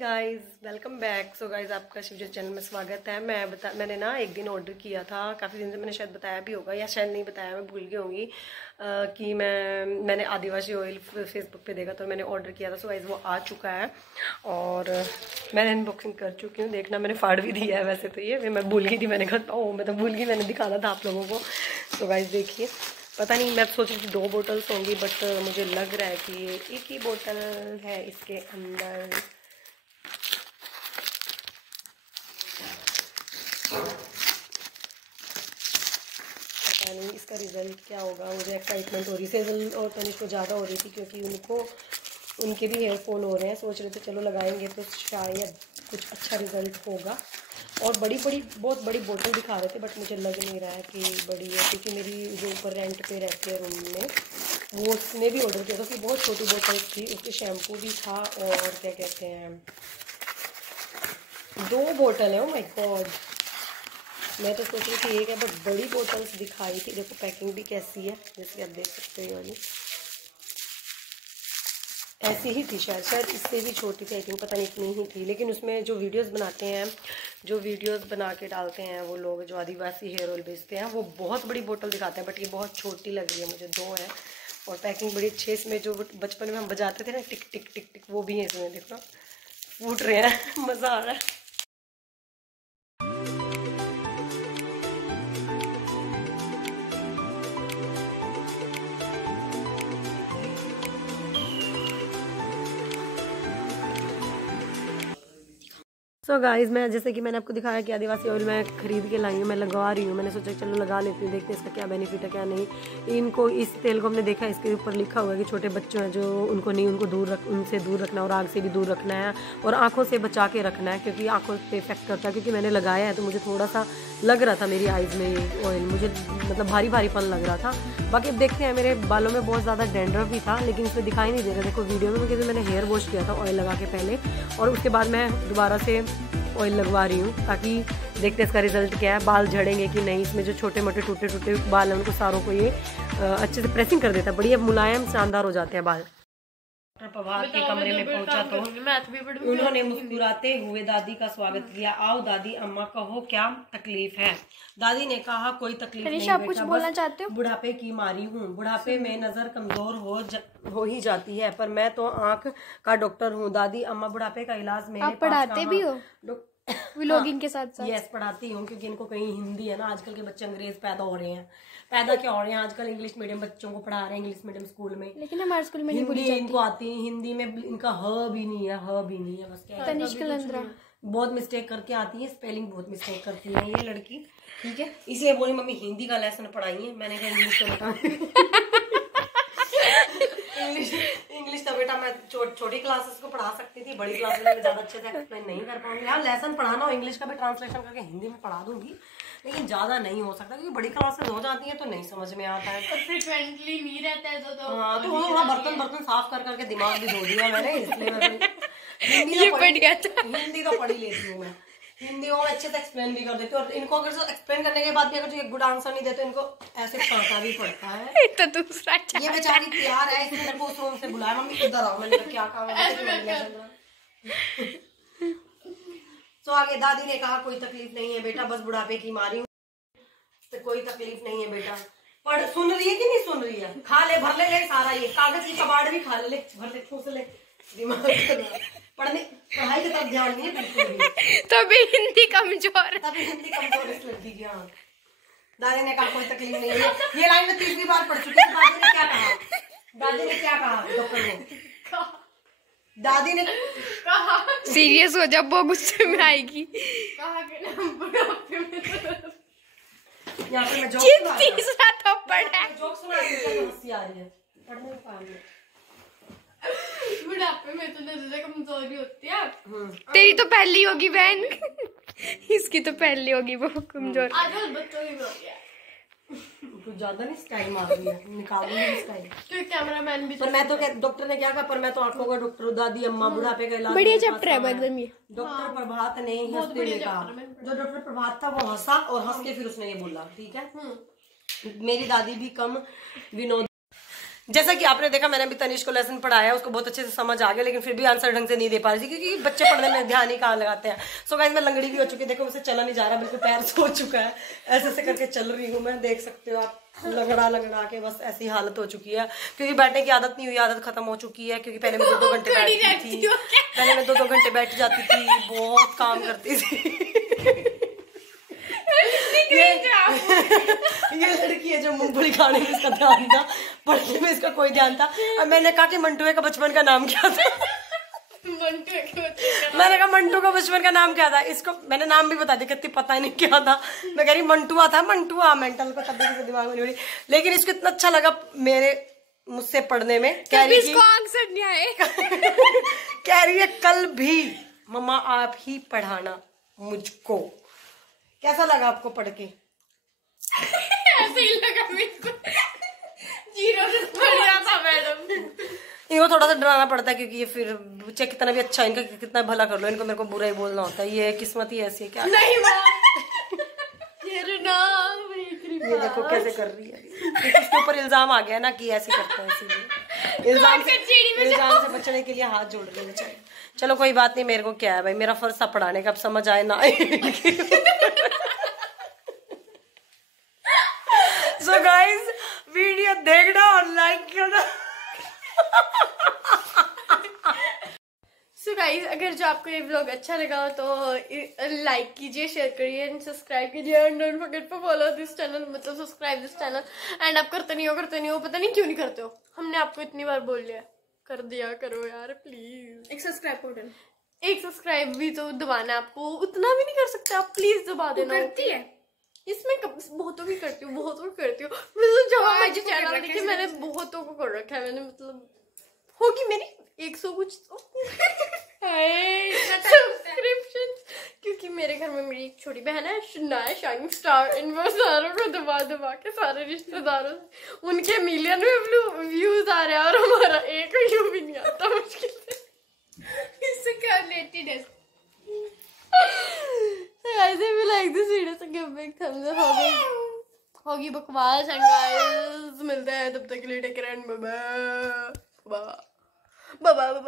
Guys welcome back. So guys आपका Shivji channel में स्वागत है। मैंने ना एक दिन ऑर्डर किया था, काफ़ी दिन से मैंने शायद बताया भी होगा या शायद नहीं बताया, मैं भूल गई होंगी कि मैंने आदिवासी ऑयल फेसबुक पे देखा तो मैंने ऑर्डर किया था। सो गाइज वो आ चुका है और मैंने अनबॉक्सिंग कर चुकी हूँ। देखना मैंने फाड़ भी दिया है वैसे तो, ये मैं भूल गई थी, मैंने कहा ओह मैं तो भूल गई, मैंने दिखाना था आप लोगों को। सो गाइज देखिए, पता नहीं, मैं सोच रही थी 2 बोटल्स होंगी बट मुझे लग रहा है कि ये एक ही बोतल है इसके अंदर। पता नहीं इसका रिज़ल्ट क्या होगा। मुझे एक्साइटमेंट हो रही, सेजल और तनिष को ज़्यादा हो रही थी क्योंकि उनके भी हेयर फॉल हो रहे हैं। सोच रहे थे चलो लगाएंगे तो शायद कुछ अच्छा रिज़ल्ट होगा। और बहुत बड़ी बोतल दिखा रहे थे बट मुझे लग नहीं रहा है कि बड़ी है, क्योंकि मेरी जो ऊपर रेंट पे रहती है रूम में, वो उसने भी ऑर्डर किया था, उसकी बहुत छोटी बोतल थी, उसके शैम्पू भी था और क्या कहते हैं 2 बोतल है। ओ माय गॉड, मैं तो सोच रही थी एक है बट बड़ी बोतल्स दिखाई थी। देखो पैकिंग भी कैसी है, जैसे आप देख सकते हो, वाली ऐसी ही थी, शायद इससे भी छोटी थी, आई थिंक, पता नहीं इतनी ही थी। लेकिन उसमें जो वीडियोस बनाते हैं, जो वीडियोस बना के डालते हैं वो लोग जो आदिवासी हेयर ऑयल बेचते हैं, वो बहुत बड़ी बोतल दिखाते हैं बट ये बहुत छोटी लग रही है मुझे। 2 है और पैकिंग बड़ी अच्छी है। इसमें जो बचपन में हम बजाते थे ना टिक टिक टिक टिक, वो भी है इसमें। देखो फूट रहे हैं, मज़ा आ रहा है। सो गाइज मैं जैसे कि मैंने आपको दिखाया कि आदिवासी ऑयल मैं खरीद के लाई हूँ, मैं लगवा रही हूँ। मैंने सोचा चलो लगा लेती हूँ, देखते हैं इसका क्या बेनिफिट है क्या नहीं। इनको इस तेल को हमने देखा, इसके ऊपर लिखा हुआ है कि छोटे बच्चों हैं जो उनको नहीं, उनसे दूर रखना और आग से भी दूर रखना है और आँखों से बचा के रखना है, क्योंकि आँखों पे इफेक्ट करता है। क्योंकि मैंने लगाया है तो मुझे थोड़ा सा लग रहा था मेरी आइज़ में ये ऑयल, मुझे मतलब भारी भारीपन लग रहा था। बाकी अब देखते हैं, मेरे बालों में बहुत ज़्यादा डैंड्रफ भी था लेकिन इसमें दिखाई नहीं दे रहा। देखो वीडियो में क्योंकि मैंने हेयर वॉश किया था ऑयल लगा के पहले, और उसके बाद मैं दोबारा से ऑयल लगवा रही हूँ ताकि देखते हैं इसका रिजल्ट क्या है। बाल झड़ेंगे कि नहीं, इसमें जो छोटे मोटे टूटे टूटे बाल हैं उनको सारों को ये अच्छे से प्रेसिंग कर देता है, बढ़िया मुलायम शानदार हो जाते हैं बाल। प्रभात के कमरे में पहुंचा तो उन्होंने मुस्कुराते हुए दादी का स्वागत किया। आओ दादी अम्मा, कहो क्या तकलीफ है। दादी ने कहा कोई तकलीफ नहीं आप कुछ बोलना चाहते हो? बुढ़ापे की मारी हूँ, बुढ़ापे में नजर कमजोर हो ही जाती है, पर मैं तो आँख का डॉक्टर हूँ। दादी अम्मा, बुढ़ापे का इलाज मेरे आप पढ़ाते भी हो व्लॉगिंग के साथ? यस पढ़ाती हूँ, क्योंकि इनको कहीं हिंदी है ना, आजकल के बच्चे अंग्रेज पैदा हो रहे हैं, पैदा क्या हो रहे हैं आजकल, इंग्लिश मीडियम बच्चों को पढ़ा रहे हैं, इंग्लिश मीडियम स्कूल में। लेकिन हमारे स्कूल में हिंदी इनको आती है, हिंदी में इनका ह भी नहीं है, बस क्या है, बहुत मिस्टेक करके आती है, स्पेलिंग बहुत मिस्टेक करती है ये लड़की, ठीक है। इसलिए बोली मम्मी हिंदी का लेसन पढ़ाई है, मैंने कहा इंग्लिश का बता इंग्लिश तो बेटा मैं छोटी क्लासेस को पढ़ा सकती थी, बड़ी क्लासेस में ज्यादा अच्छे से एक्सप्लेन नहीं कर पाऊंगी। हाँ लेसन पढ़ाना हो इंग्लिश का भी ट्रांसलेशन करके हिंदी में पढ़ा दूंगी, लेकिन ज्यादा नहीं हो सकता क्योंकि बड़ी क्लासेस हो जाती है तो नहीं समझ में आता है, फ्रिक्वेंटली नहीं रहता है तो हाँ, तो थोड़ा बर्तन साफ कर करके दिमाग भी धो दिया मैंने, इसलिए हिंदी तो पढ़ी लेती हूँ मैं, हिंदी में अच्छे से एक्सप्लेन भी कर देती हूँ। और इनको अगर एक्सप्लेन करने के बाद भी अगर जो गुड आंसर नहीं देते इनको ऐसे पढ़ना भी पड़ता है। तो दूसरा ये बेचारी तैयार है, इसने मेरे को उस रूम से बुलाया, मम्मी इधर आओ, मैंने क्या कहा तो आगे दादी ने कहा कोई तकलीफ नहीं है बेटा, बस बुढ़ापे की मारी हूँ, तो कोई तकलीफ नहीं है बेटा। पढ़, सुन रही है कि नहीं सुन रही है, खा ले भर ले सारा, ये कागज की कबाड़ भी खा ले, भर ले ठूस ले, दिमाग पढ़ाई की तरफ ध्यान नहीं है बिल्कुल भी, तभी हिंदी कमजोर इस लड़की की। हाँ दादी ने कहा कोई तकलीफ नहीं है, ये लाइन में 3री बार पढ़ चुकी है। दादी ने क्या कहा डॉक्टर ने, दादी ने कहा सीरियस हो जब वो गुस्से में आएगी, यहाँ पे मैं तीसरा थप्पड़ है, जोक सुना रही हूँ, हंसी आ रही है, पढ़ने में काम नहीं। बुढ़ापे में तो नजर कमजोरी होती है, तेरी तो पहली होगी बहन इसकी तो पहली होगी वो कमजोर। आजकल बच्चों की हो गया कुछ ज्यादा नहीं स्टाइल मार रही है, निकालूंगी स्टाइल, तो कैमरामैन भी। पर मैं तो डॉक्टर ने क्या कहा, पर मैं तो आंखों का डॉक्टर हूँ। दादी अम्मा बुढ़ापे का इलाज बढ़िया चैप्टर है एकदम ये। डॉक्टर प्रभात ने हंसते हुए कहा, जो डॉक्टर प्रभात था वो हंसा और हंस के फिर उसने ये बोला, ठीक है मेरी दादी भी कम विनोद। जैसा कि आपने देखा, मैंने अभी तनिष को लेसन पढ़ाया, उसको बहुत अच्छे से समझ आ गया, लेकिन फिर भी आंसर ढंग से नहीं दे पा रही थी क्योंकि बच्चे पढ़ने में ध्यान ही कहाँ लगाते हैं। सो गाइस मैं लंगड़ी भी हो चुकी है, देखो मुझसे चला नहीं जा रहा, बिल्कुल पैर सो चुका है, ऐसे ऐसे करके चल रही हूँ मैं, देख सकते हो आप, लगड़ा के बस ऐसी हालत हो चुकी है क्योंकि बैठने की आदत नहीं हुई, आदत खत्म हो चुकी है क्योंकि पहले मैं 2-2 घंटे बैठती थी, पहले मैं 2-2 घंटे बैठ जाती थी, बहुत काम करती थी। ये लड़की है जो मूंगफली खाने में इसका ध्यान था, पढ़ने में इसका कोई ध्यान था। और मैंने कहा कि मंटू का बचपन का नाम क्या था? मैंने कहा मंटू का बचपन का नाम क्या था? इसको मैंने नाम भी बता दिया, कहती पता ही नहीं क्या था। मैं कह रही मंटुआ था, मंटुआ मेंटल को तब से दिमाग में नहीं, लेकिन इसको इतना अच्छा लगा मुझसे पढ़ने में, कह रही इसको आंसर नहीं आए। कह रही है कल भी मम्मा आप ही पढ़ाना मुझको। कैसा लगा आपको पढ़ के? ऐसे ही लगा मुझको, 0 से बढ़िया था मैडम। इनको थोड़ा सा डराना पड़ता है क्योंकि ये फिर बच्चे कितना भी अच्छा, इनका कितना भला कर लो, इनको मेरे को बुरा ही बोलना होता है, ये किस्मत ही ऐसी है क्या। नहीं ये देखो कैसे कर रही है, इसके ऊपर इल्जाम आ गया ना कि ऐसे करता है, इसीलिए इल्जाम से बचने के लिए हाथ जोड़ रही है। चलो कोई बात नहीं, मेरे को क्या है भाई, मेरा फर्ज था पढ़ाने का, अब समझ आए ना आए। सो गाइस वीडियो देखना और लाइक करना। सो गाइस अगर जो आपको ये व्लॉग अच्छा लगा हो तो लाइक कीजिए, शेयर करिए एंड सब्सक्राइब कीजिए and don't forget to follow this channel, मतलब सब्सक्राइब दिस चैनल। एंड आप करते नहीं हो, पता नहीं क्यों नहीं करते हो, हमने आपको इतनी बार बोल लिया, कर दिया करो यार प्लीज। एक सब्सक्राइब भी तो दबाना है आपको, उतना भी नहीं कर सकते आप, प्लीज दबा देना। करती है इसमें बहुतों की करती हूँ, मुझे चैनल देखिए मैंने बहुतों को कर रखा है मैंने, मतलब होगी मेरी 100 कुछ तो सब्सक्रिप्शन, क्योंकि मेरे घर में मेरी एक छोटी बहन है शुन्ना है, शाइनिंग स्टार, इन वो सारों को दबा के सारे रिश्तेदारों से उनके मिलियन में व्यूज आ रहे हैं और हमारा एक व्यू भी नहीं आता मुश्किल से। इससे क्या रिलेटेड है? Guys, if you like this video, so give a big thumbs up. होगी बकवास एंड गाइस मिलते हैं तब तक के लिए, take care and bye bye.